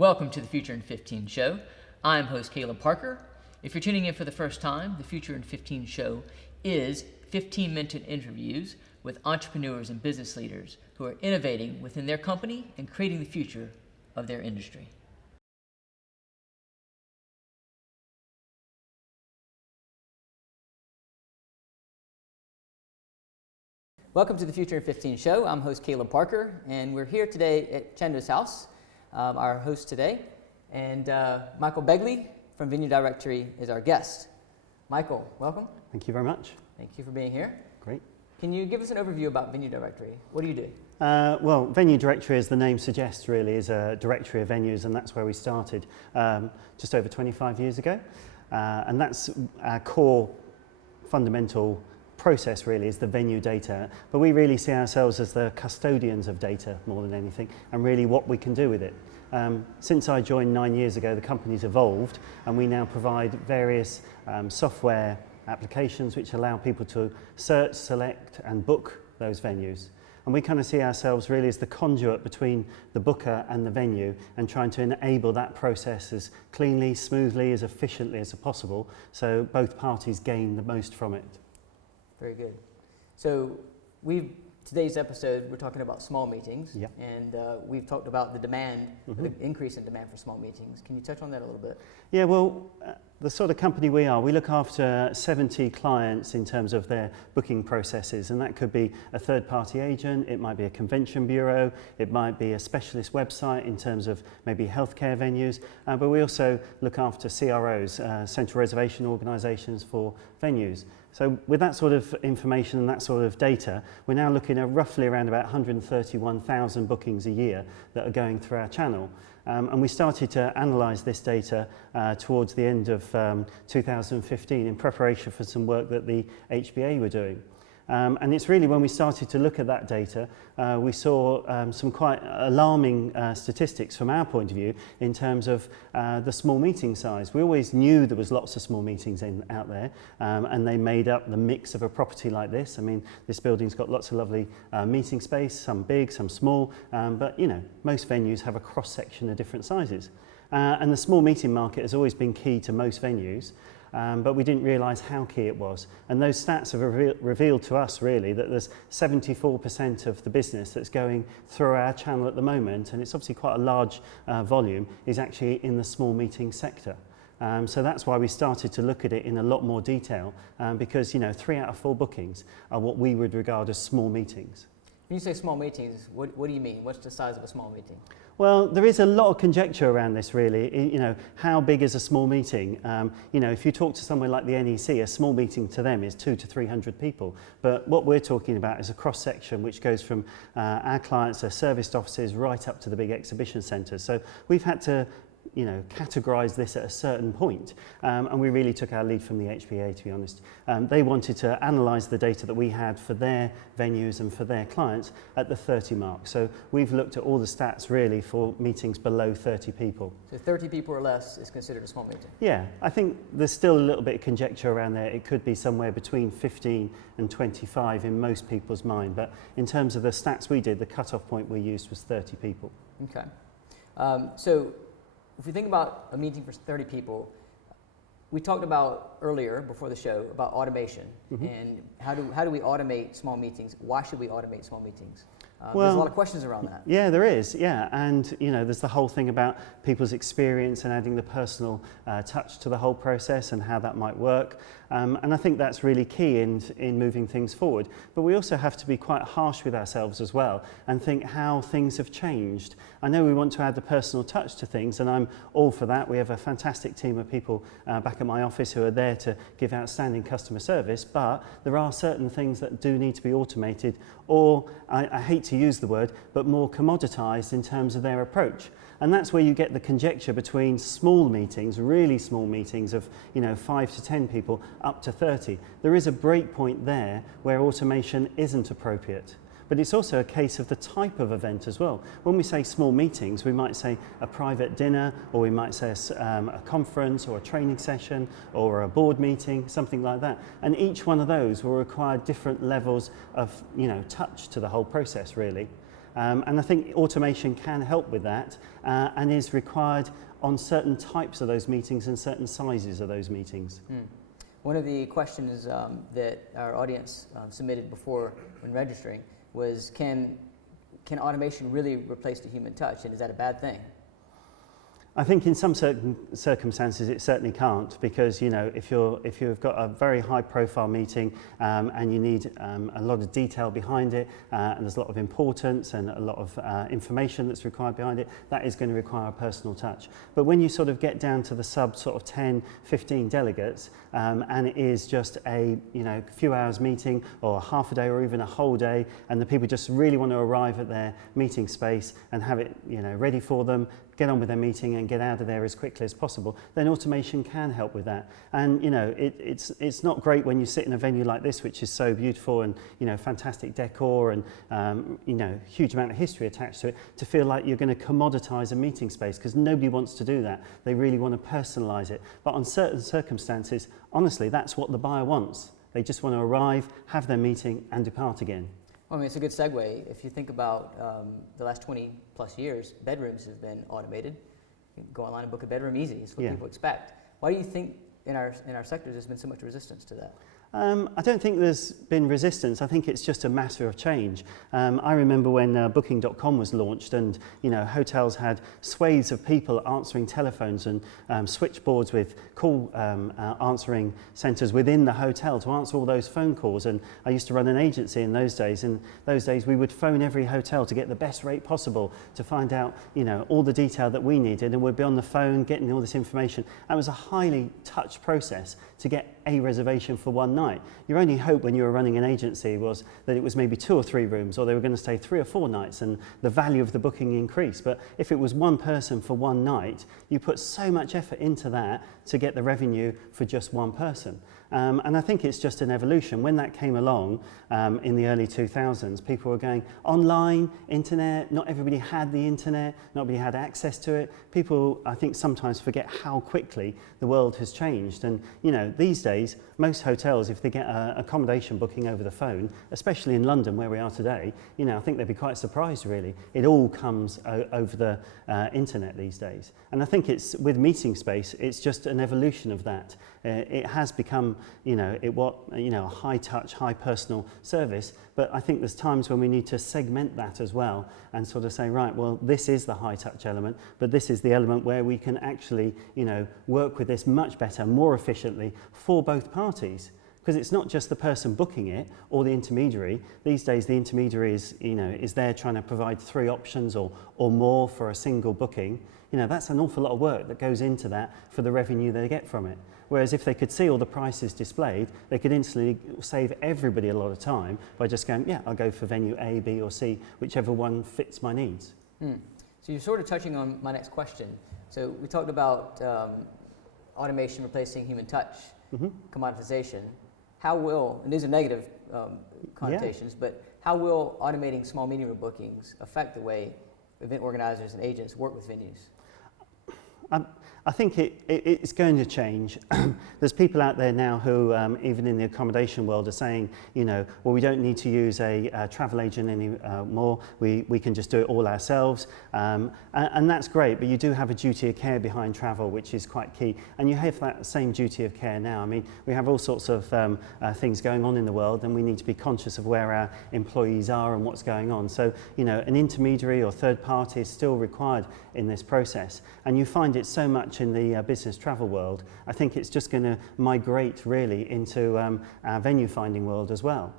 Welcome to the Future in 15 show. I'm host Caleb Parker. If you're tuning in for the first time, the Future in 15 show is 15-minute interviews with entrepreneurs and business leaders who are innovating within their company and creating the future of their industry. Welcome to the Future in 15 show. I'm host Caleb Parker, and we're here today at Chando's house, our host today, and Michael Begley from Vineyard Directory is our guest. Michael, welcome. Thank you very much. Thank you for being here. Great. Can you give us an overview about Vineyard Directory? What do you do? Well, Vineyard Directory, as the name suggests, really is a directory of venues, and that's where we started just over 25 years ago. And that's our core fundamental process, really, is the venue data. But we really see ourselves as the custodians of data more than anything, and really what we can do with it. Since I joined 9 years ago, the company's evolved, and we now provide various software applications which allow people to search, select, and book those venues. And we kind of see ourselves really as the conduit between the booker and the venue, and trying to enable that process as cleanly, smoothly, as efficiently as possible, so both parties gain the most from it. Very good. So today's episode, we're talking about small meetings, and we've talked about the demand, the increase in demand for small meetings. Can you touch on that a little bit? Yeah, well, the sort of company we are, we look after 70 clients in terms of their booking processes, and that could be a third-party agent, it might be a convention bureau, it might be a specialist website in terms of maybe healthcare venues, but we also look after CROs, central reservation organisations for venues. So with that sort of information and that sort of data, we're now looking at roughly around about 131,000 bookings a year that are going through our channel. And we started to analyse this data towards the end of 2015 in preparation for some work that the HBA were doing. And it's really when we started to look at that data, we saw some quite alarming statistics from our point of view in terms of the small meeting size. We always knew there was lots of small meetings out there, and they made up the mix of a property like this. I mean, this building's got lots of lovely meeting space, some big, some small, but you know, most venues have a cross-section of different sizes. And the small meeting market has always been key to most venues. But we didn't realise how key it was. And those stats have revealed to us really that there's 74% of the business that's going through our channel at the moment, and it's obviously quite a large volume, is actually in the small meeting sector. So that's why we started to look at it in a lot more detail, because 3 out of 4 bookings are what we would regard as small meetings. When you say small meetings, what do you mean? What's the size of a small meeting? Well, there is a lot of conjecture around this, really. How big is a small meeting? If you talk to somewhere like the NEC, a small meeting to them is 200 to 300 people. But what we're talking about is a cross-section which goes from our clients, their serviced offices, right up to the big exhibition centres. So we've had to categorise this at a certain point, and we really took our lead from the HBA, to be honest. They wanted to analyse the data that we had for their venues and for their clients at the 30 mark. So we've looked at all the stats really for meetings below 30 people. So 30 people or less is considered a small meeting? Yeah, I think there's still a little bit of conjecture around there. It could be somewhere between 15 and 25 in most people's mind, but in terms of the stats we did, the cut-off point we used was 30 people. Okay. So if we think about a meeting for 30 people, we talked about earlier, before the show, about automation and how do we automate small meetings? Why should we automate small meetings? There's a lot of questions around that. Yeah, there is, and there's the whole thing about people's experience and adding the personal touch to the whole process and how that might work. And I think that's really key in moving things forward. But we also have to be quite harsh with ourselves as well and think how things have changed. I know we want to add the personal touch to things, and I'm all for that. We have a fantastic team of people back at my office who are there to give outstanding customer service, but there are certain things that do need to be automated, or I hate to use the word, but more commoditized in terms of their approach. And that's where you get the conjecture between small meetings, really small meetings of 5 to 10 people up to 30. There is a break point there where automation isn't appropriate. But it's also a case of the type of event as well. When we say small meetings, we might say a private dinner, or we might say a conference or a training session or a board meeting, something like that. And each one of those will require different levels of touch to the whole process, really. And I think automation can help with that and is required on certain types of those meetings and certain sizes of those meetings. One of the questions that our audience submitted before when registering was, can automation really replace the human touch, and is that a bad thing? I think in some certain circumstances it certainly can't, because if you've got a very high profile meeting and you need a lot of detail behind it and there's a lot of importance and a lot of information that's required behind it, that is going to require a personal touch. But when you sort of get down to the sort of 10, 15 delegates and it is just a few hours meeting or half a day or even a whole day, and the people just really want to arrive at their meeting space and have it ready for them, get on with their meeting and get out of there as quickly as possible, then automation can help with that. And it's not great when you sit in a venue like this, which is so beautiful and fantastic decor and huge amount of history attached to it, to feel like you're going to commoditize a meeting space, because nobody wants to do that. They really want to personalize it. But on certain circumstances, honestly, that's what the buyer wants. They just want to arrive, have their meeting and depart again. Well, I mean, it's a good segue. If you think about the last 20 plus years, bedrooms have been automated. You can go online and book a bedroom easy. It's what people expect. Why do you think in our sectors there's been so much resistance to that? I don't think there's been resistance. I think it's just a matter of change. I remember when Booking.com was launched, and hotels had swathes of people answering telephones and switchboards with call answering centres within the hotel to answer all those phone calls. And I used to run an agency in those days. In those days, we would phone every hotel to get the best rate possible, to find out all the detail that we needed, and we'd be on the phone getting all this information. And it was a highly touched process to get a reservation for one night. Your only hope when you were running an agency was that it was maybe 2 or 3 rooms, or they were going to stay 3 or 4 nights, and the value of the booking increased. But if it was one person for one night, you put so much effort into that to get the revenue for just one person. And I think it's just an evolution. When that came along in the early 2000s, people were going online, internet. Not everybody had the internet, not everybody had access to it. People, I think, sometimes forget how quickly the world has changed. And these days, most hotels, if they get an accommodation booking over the phone, especially in London where we are today, I think they'd be quite surprised, really. It all comes over the internet these days. And I think it's, with meeting space, it's just an evolution of that. It has become, a high touch, high personal service, but I think there's times when we need to segment that as well and sort of say, right, well, this is the high touch element, but this is the element where we can actually, work with this much better, more efficiently for both parties. Because it's not just the person booking it or the intermediary. These days, the intermediary is there trying to provide 3 options or more for a single booking. That's an awful lot of work that goes into that for the revenue they get from it. Whereas if they could see all the prices displayed, they could instantly save everybody a lot of time by just going, yeah, I'll go for venue A, B or C, whichever one fits my needs. So you're sort of touching on my next question. So we talked about automation replacing human touch, commoditization. How will, and these are negative connotations, but how will automating small meeting room bookings affect the way event organizers and agents work with venues? I think it's going to change. There's people out there now who, even in the accommodation world, are saying, well, we don't need to use a travel agent anymore. We can just do it all ourselves. And that's great, but you do have a duty of care behind travel, which is quite key. And you have that same duty of care now. I mean, we have all sorts of things going on in the world, and we need to be conscious of where our employees are and what's going on. So, an intermediary or third party is still required in this process. And you find it so much in the business travel world. I think it's just going to migrate really into our venue finding world as well.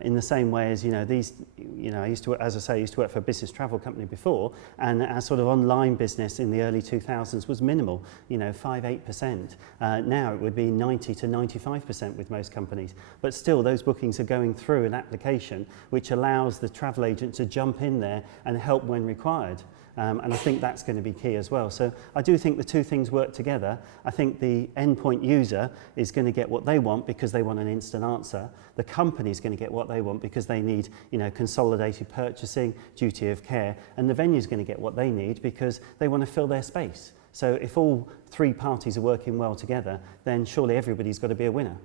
In the same way as I used to, as I say, I used to work for a business travel company before, and our sort of online business in the early 2000s was minimal, 5-8%. Now it would be 90 to 95% with most companies, but still those bookings are going through an application which allows the travel agent to jump in there and help when required. And I think that's going to be key as well. So I do think the two things work together. I think the endpoint user is going to get what they want because they want an instant answer. The company is going to get what they want because they need, consolidated purchasing, duty of care, and the venue is going to get what they need because they want to fill their space. So if all 3 parties are working well together, then surely everybody's got to be a winner.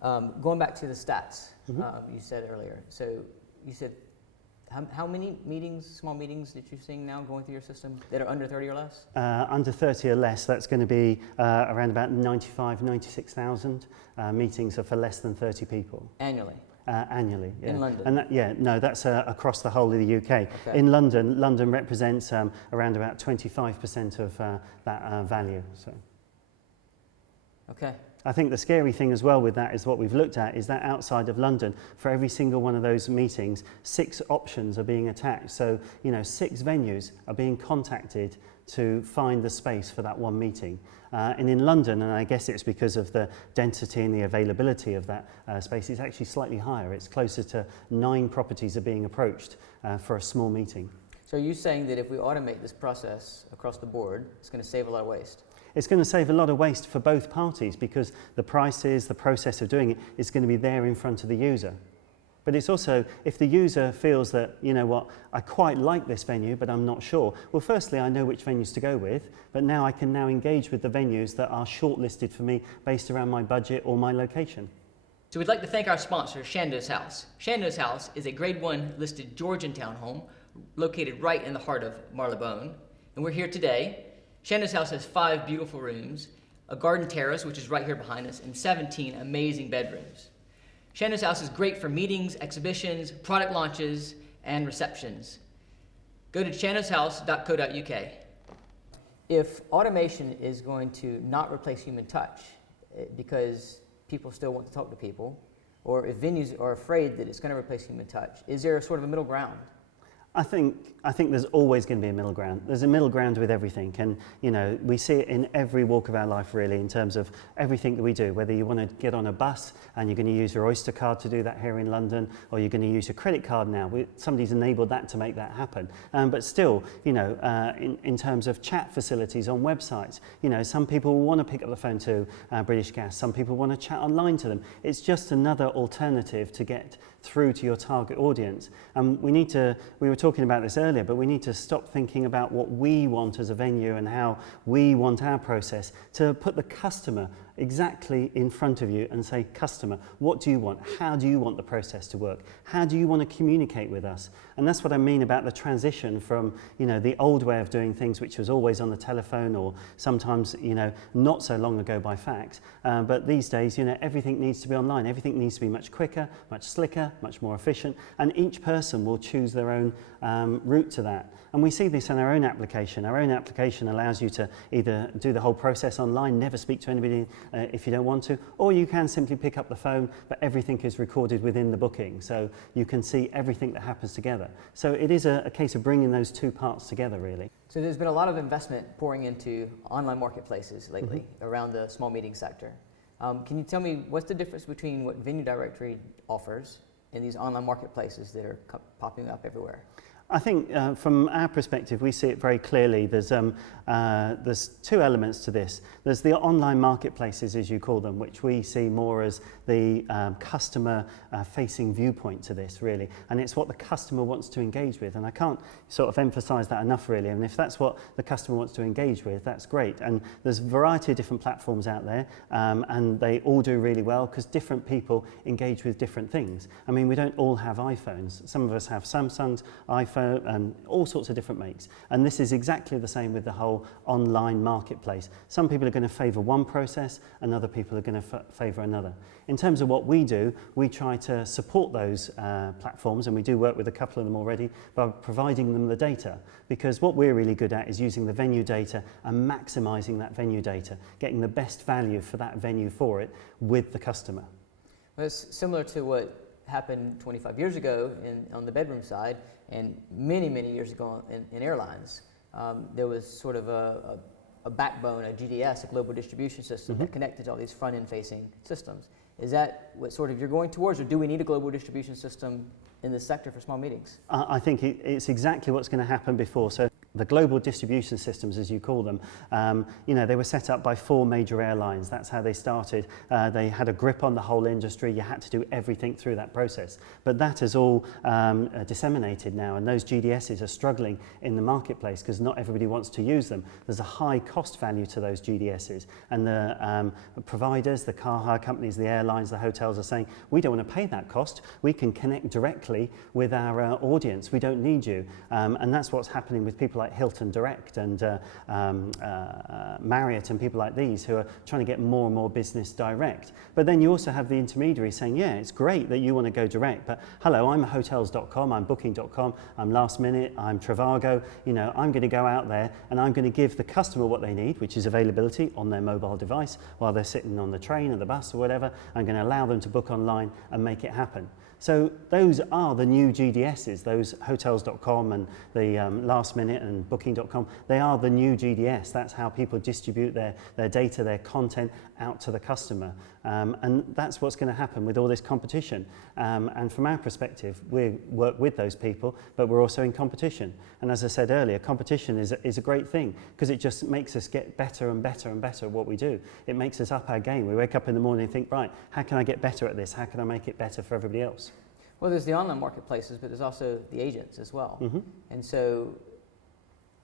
Going back to the stats you said earlier. So you said How many meetings, small meetings, that you're seeing now going through your system that are under 30 or less? Under 30 or less, that's going to be around about 96,000 meetings are for less than 30 people. Annually? Annually, yeah. In London? And that's across the whole of the UK. Okay. In London represents around about 25% of that value. So. Okay. I think the scary thing as well with that is what we've looked at is that outside of London, for every single one of those meetings, 6 options are being attached. So, 6 venues are being contacted to find the space for that one meeting. And in London, and I guess it's because of the density and the availability of that space, it's actually slightly higher. It's closer to 9 properties are being approached for a small meeting. So are you saying that if we automate this process across the board, it's going to save a lot of waste? It's going to save a lot of waste for both parties because the prices, the process of doing it is going to be there in front of the user. But it's also, if the user feels that, I quite like this venue, but I'm not sure. Well, firstly, I know which venues to go with, but now I can engage with the venues that are shortlisted for me based around my budget or my location. So we'd like to thank our sponsor, Shando's House. Shando's House is a Grade 1 listed Georgian townhome located right in the heart of Marylebone. And we're here today. Shando's House has 5 beautiful rooms, a garden terrace, which is right here behind us, and 17 amazing bedrooms. Shando's House is great for meetings, exhibitions, product launches, and receptions. Go to shandoshouse.co.uk. If automation is going to not replace human touch because people still want to talk to people, or if venues are afraid that it's going to replace human touch, is there a sort of a middle ground? I think there's always going to be a middle ground. There's a middle ground with everything, and we see it in every walk of our life really, in terms of everything that we do. Whether you want to get on a bus and you're going to use your Oyster card to do that here in London, or you're going to use your credit card now. Somebody's enabled that to make that happen. But still, in terms of chat facilities on websites, some people want to pick up the phone to British Gas. Some people want to chat online to them. It's just another alternative to get through to your target audience. And we were talking about this earlier, but we need to stop thinking about what we want as a venue and how we want our process, to put the customer exactly in front of you and say, customer, what do you want? How do you want the process to work? How do you want to communicate with us? And that's what I mean about the transition from, the old way of doing things, which was always on the telephone, or sometimes, not so long ago by fax. But these days, everything needs to be online. Everything needs to be much quicker, much slicker, much more efficient. And each person will choose their own route to that. And we see this in our own application. Our own application allows you to either do the whole process online, never speak to anybody if you don't want to, or you can simply pick up the phone, but everything is recorded within the booking. So you can see everything that happens together. So it is a case of bringing those two parts together, really. So there's been a lot of investment pouring into online marketplaces lately around the small meeting sector. Can you tell me what's the difference between what Venue Directory offers and these online marketplaces that are popping up everywhere? I think from our perspective, we see it very clearly. There's 2 elements to this. There's the online marketplaces, as you call them, which we see more as the customer-facing viewpoint to this, really. And it's what the customer wants to engage with. And I can't sort of emphasize that enough, really. And if that's what the customer wants to engage with, that's great. And there's a variety of different platforms out there, and they all do really well because different people engage with different things. I mean, we don't all have iPhones. Some of us have Samsungs, iPhones, and all sorts of different makes. And this is exactly the same with the whole online marketplace. Some people are going to favour one process and other people are going to favour another. In terms of what we do, we try to support those platforms, and we do work with a couple of them already, by providing them the data. Because what we're really good at is using the venue data and maximising that venue data, getting the best value for that venue for it with the customer. Well, it's similar to what happened 25 years ago on the bedroom side, and many, many years ago in airlines. There was sort of a backbone, a GDS, a global distribution system that connected to all these front-end facing systems. Is that what sort of you're going towards, or do we need a global distribution system in this sector for small meetings? I think it's exactly what's going to happen before. So the global distribution systems, as you call them, they were set up by 4 major airlines. That's how they started. They had a grip on the whole industry. You had to do everything through that process. But that is all disseminated now, and those GDSs are struggling in the marketplace because not everybody wants to use them. There's a high cost value to those GDSs, and the providers, the car hire companies, the airlines, the hotels are saying, we don't want to pay that cost. We can connect directly with our audience. We don't need you. And that's what's happening with people like Hilton Direct and Marriott and people like these who are trying to get more and more business direct. But then you also have the intermediary saying, yeah, it's great that you want to go direct, but hello, I'm hotels.com, I'm booking.com, I'm Last Minute, I'm Trivago. I'm going to go out there and I'm going to give the customer what they need, which is availability on their mobile device while they're sitting on the train or the bus or whatever. I'm going to allow them to book online and make it happen. So those are the new GDSs, those hotels.com and the Last Minute and booking.com, they are the new GDS. That's how people distribute their data, their content out to the customer. And that's what's going to happen with all this competition. And from our perspective, we work with those people, but we're also in competition. And as I said earlier, competition is a great thing because it just makes us get better and better and better at what we do. It makes us up our game. We wake up in the morning and think, right, how can I get better at this? How can I make it better for everybody else? Well, there's the online marketplaces, but there's also the agents as well. Mm-hmm. And so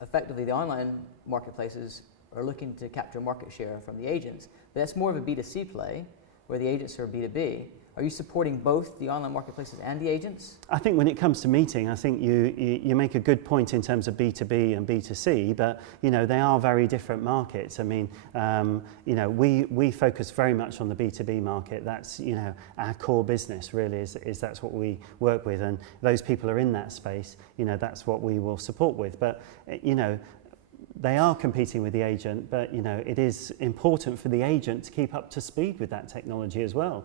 effectively the online marketplaces are looking to capture market share from the agents, but that's more of a B2C play where the agents are B2B. Are you supporting both the online marketplaces and the agents? I think when it comes to meeting, I think you make a good point in terms of B2B and B2C, but they are very different markets. I mean, we focus very much on the B2B market. That's our core business really is that's what we work with, and those people are in that space. That's what we will support with. But they are competing with the agent, but it is important for the agent to keep up to speed with that technology as well.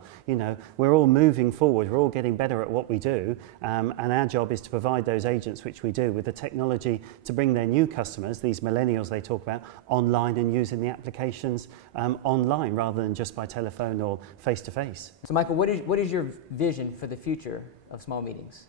We're all moving forward, we're all getting better at what we do, and our job is to provide those agents, which we do, with the technology to bring their new customers, these millennials they talk about, online and using the applications online rather than just by telephone or face-to-face. So Michael, what is your vision for the future of small meetings?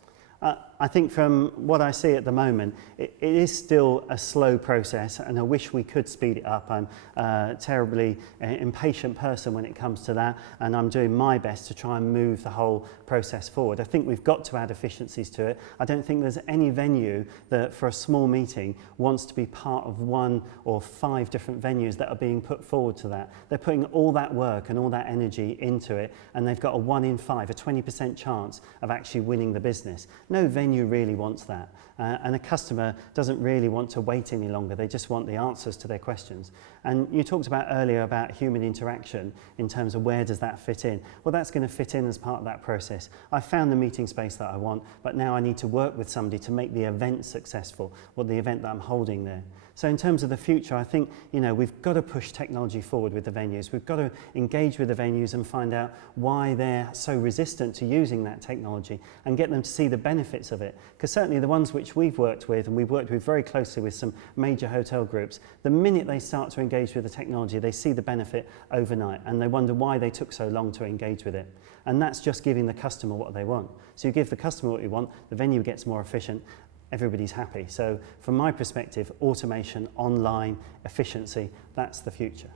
I think from what I see at the moment, it is still a slow process, and I wish we could speed it up. I'm a terribly impatient person when it comes to that, and I'm doing my best to try and move the whole process forward. I think we've got to add efficiencies to it. I don't think there's any venue that for a small meeting wants to be part of 1 or 5 different venues that are being put forward to that. They're putting all that work and all that energy into it, and they've got a 1 in 5, a 20% chance of actually winning the business. No venue really wants that, and a customer doesn't really want to wait any longer. They just want the answers to their questions. And you talked about earlier about human interaction in terms of where does that fit in. Well, that's going to fit in as part of that process. I found the meeting space that I want, but now I need to work with somebody to make the event successful, or the event that I'm holding there. So in terms of the future, I think we've got to push technology forward with the venues. We've got to engage with the venues and find out why they're so resistant to using that technology and get them to see the benefits of it. Because certainly the ones which we've worked with, and we've worked with very closely with some major hotel groups, the minute they start to engage with the technology, they see the benefit overnight and they wonder why they took so long to engage with it. And that's just giving the customer what they want. So you give the customer what you want, the venue gets more efficient, everybody's happy. So from my perspective, automation, online, efficiency, that's the future.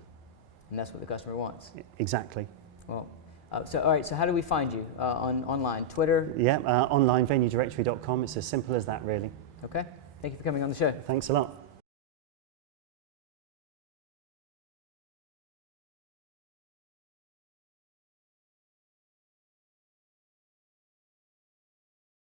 And that's what the customer wants. Exactly. Well, all right, so how do we find you online? Twitter? Yeah, online, venuedirectory.com. It's as simple as that, really. Okay. Thank you for coming on the show. Thanks a lot.